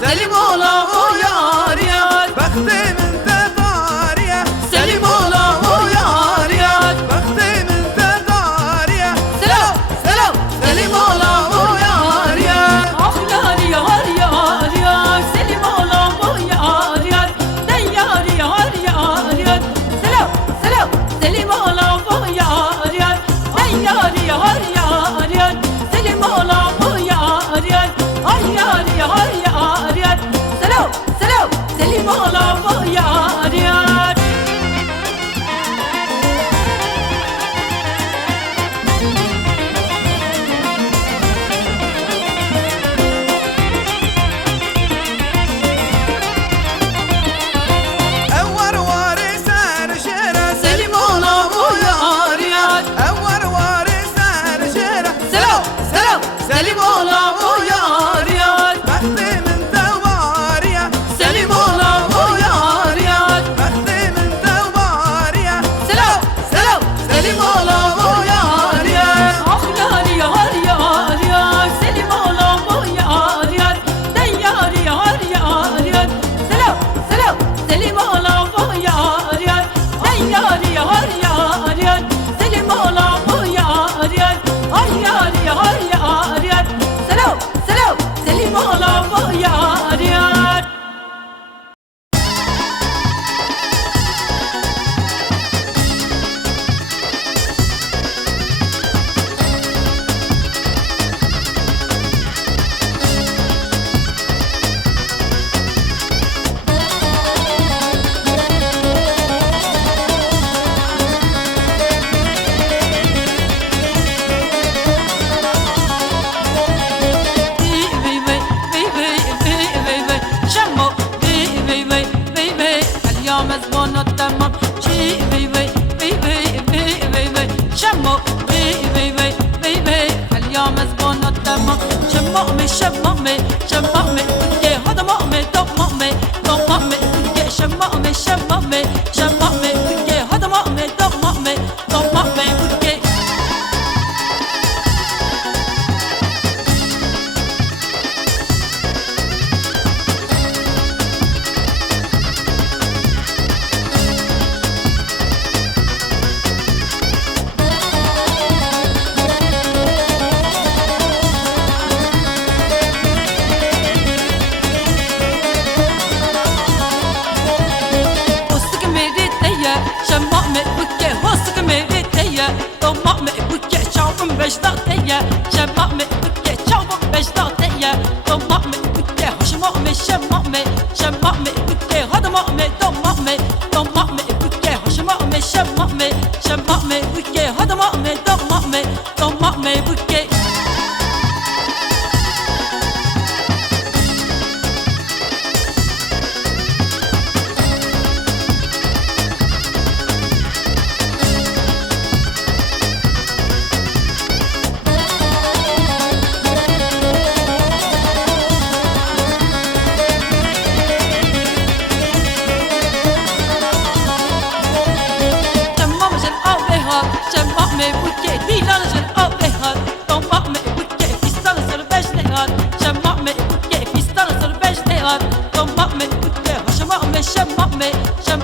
Selim ola o yar yar. Bəxtimin də dariyə, Selim ola o yar yar. bəxtimin də dariyə. Selam selam Selim ola o yar yar. Ah yar yar yar yar. Selim ola o yar yar. Den yar yar yar yar. Selam selam Selim ola o yar yar. Den yar yar yar yar. Selim ola o yar yar. Ay yar yar yar yar. Selam selam Selim ola o yar yar. Əvvar varı sərşərə, Selim ola o yar yar. əvvar varı sərşərə. Selam selam Selim ola o yar yar. Bəxtimin də variyə, Selim ola o yar yar. bəxtimin də variyə. Selam selam Selim ola o yar yar. Ah yar yar yar yar. Selim ola o yar yar. Den yar yar yar yar. Selam selam Selim ola o yar yar. Den yar yar yar yar. Selim ola o yar yar. Ay yar yar yar yar. Selam selam Selim ola o yar yar. Şem